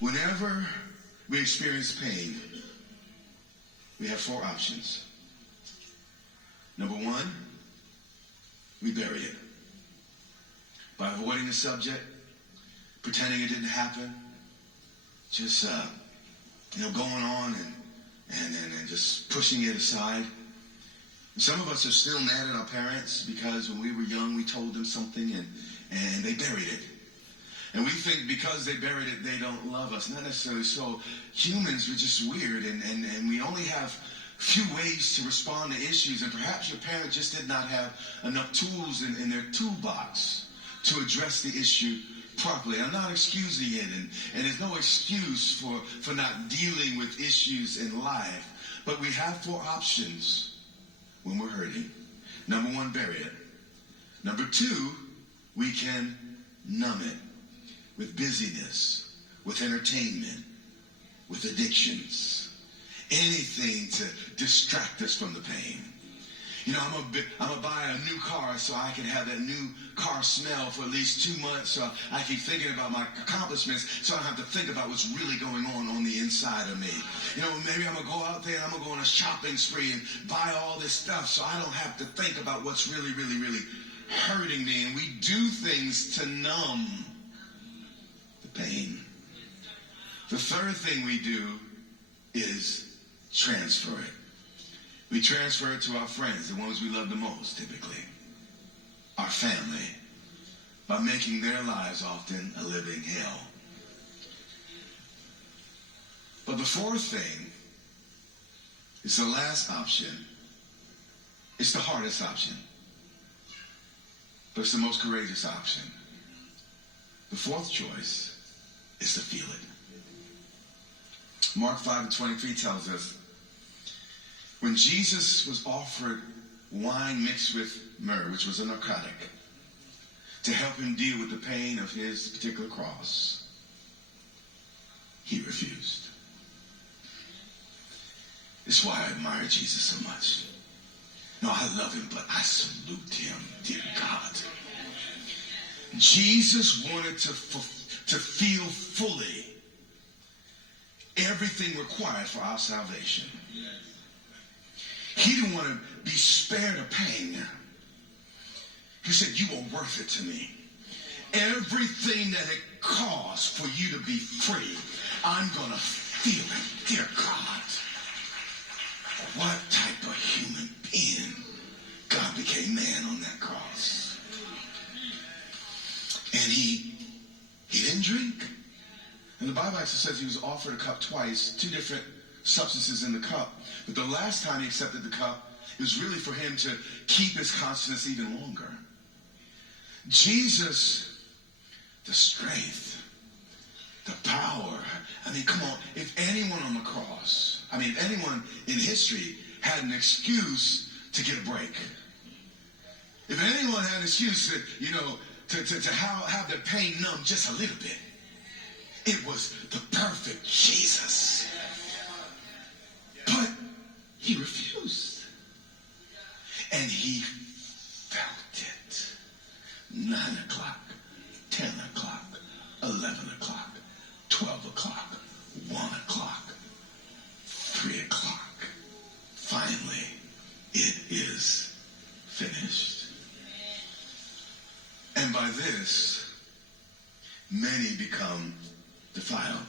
Whenever we experience pain, we have four options. Number one, we bury it. By avoiding the subject, pretending it didn't happen, just going on and just pushing it aside. Some of us are still mad at our parents because when we were young, we told them something and they buried it. And we think because they buried it, they don't love us. Not necessarily so. Humans are just weird, and we only have few ways to respond to issues, and perhaps your parent just did not have enough tools in their toolbox to address the issue properly. I'm not excusing it, and there's no excuse for not dealing with issues in life. But we have four options when we're hurting. Number one, bury it. Number two, we can numb it with busyness, with entertainment, with addictions. Anything to distract us from the pain. You know, I'm gonna buy a new car so I can have that new car smell for at least 2 months, so I keep thinking about my accomplishments, so I don't have to think about what's really going on the inside of me. You know, maybe I'm gonna go out there and I'm gonna go on a shopping spree and buy all this stuff so I don't have to think about what's really, really, really hurting me. And we do things to numb the pain. The third thing we do is transfer it. We transfer it to our friends, the ones we love the most, typically. Our family, by making their lives often a living hell. But the fourth thing is the last option. It's the hardest option. But it's the most courageous option. The fourth choice is to feel it. Mark 5:23 tells us, when Jesus was offered wine mixed with myrrh, which was a narcotic, to help him deal with the pain of his particular cross, he refused. It's why I admire Jesus so much. No, I love him, but I salute him, dear God. Jesus wanted to feel fully everything required for our salvation. He didn't want to be spared a pang. He said, you are worth it to me. Everything that it costs for you to be free, I'm going to feel it. Dear God, what type of human being? God became man on that cross. And he didn't drink. And the Bible actually says he was offered a cup twice, two different substances in the cup. But the last time he accepted the cup, it was really for him to keep his consciousness even longer. Jesus, the strength, the power. I mean, come on. If anyone on the cross, if anyone in history had an excuse to get a break, if anyone had an excuse to have their pain numb just a little bit, it was the perfect Jesus. But he refused. And he felt it. 9 o'clock, 10 o'clock, 11 o'clock, 12 o'clock, 1 o'clock, 3 o'clock. Finally, it is finished. And by this, many become defiled.